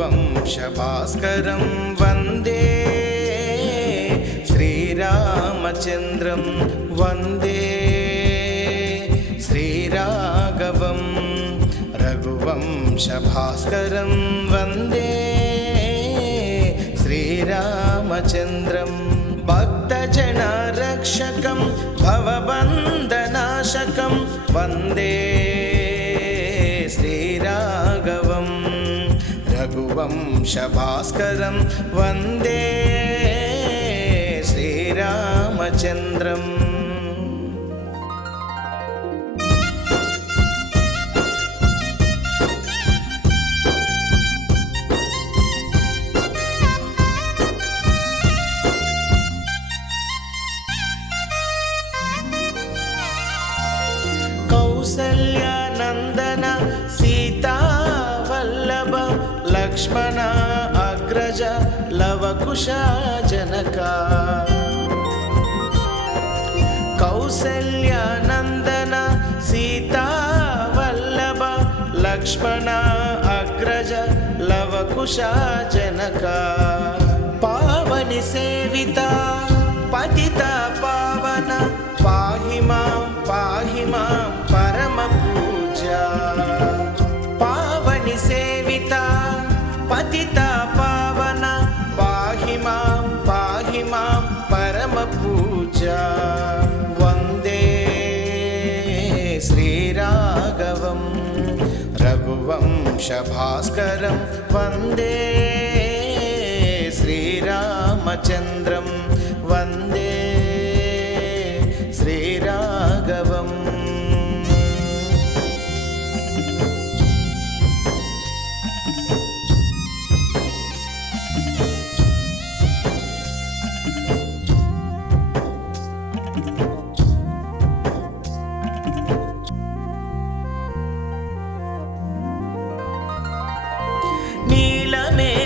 रघुवंशभास्करं वन्दे श्रीरामचन्द्रं वन्दे श्रीराघवं रघुवंशभास्करं वन्दे श्रीरामचन्द्रं भक्तजनरक्षकं भवबन्धनाशकं वन्दे रघुवंशभास्करं वन्दे श्रीरामचन्द्रम् కుశ జనక కౌసల్యానందన సీతావల్లభ లక్ష్మణ అగ్రజ లవకుశ జనక పావని సేవిత పతిత పావన श्रीराघवं रघुवंशभास्करं वन्दे श्रीरामचन्द्रं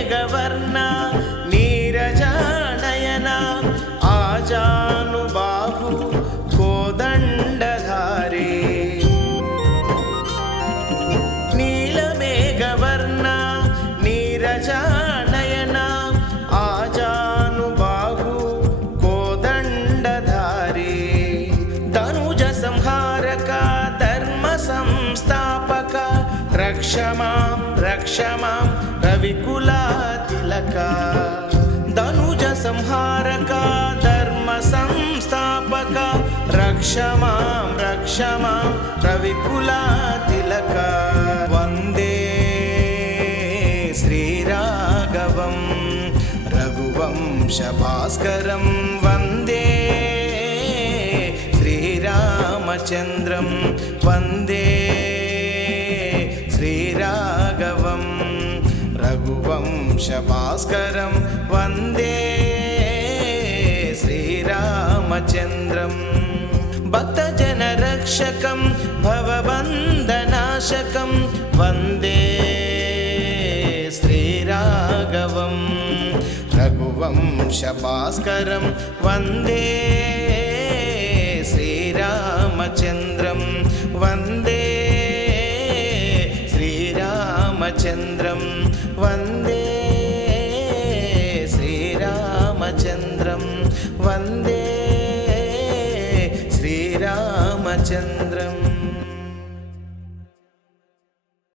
నీలమేఘవర్ణ నీరజానయన ఆజానుబాహు కోదండధారి. నీలమేఘవర్ణ నీరజానయన ఆజానుబాహు కోదండధారే. ధనుజ సంహారక ధర్మ సంస్థాపక రక్ష మాం రక్ష మాం రవికుల తిలక ధనుజ సంహారక ధర్మ సంస్థాపక రక్షమాం రక్షమాం రవికుల తిలక. వందే శ్రీరాఘవం రఘువంశ భాస్కరం. వందే శ్రీరామచంద్రం వందే రఘువంశభాస్కరం వందే శ్రీరామచంద్రం. భక్తజనరక్షకం భవబంధనాశకం వందే శ్రీరాఘవం. రఘువంశభాస్కరం వందే శ్రీరామచంద్రం. వందే శ్రీరామచంద్రం. వందే శ్రీరామచంద్రం వందే శ్రీరామచంద్రం.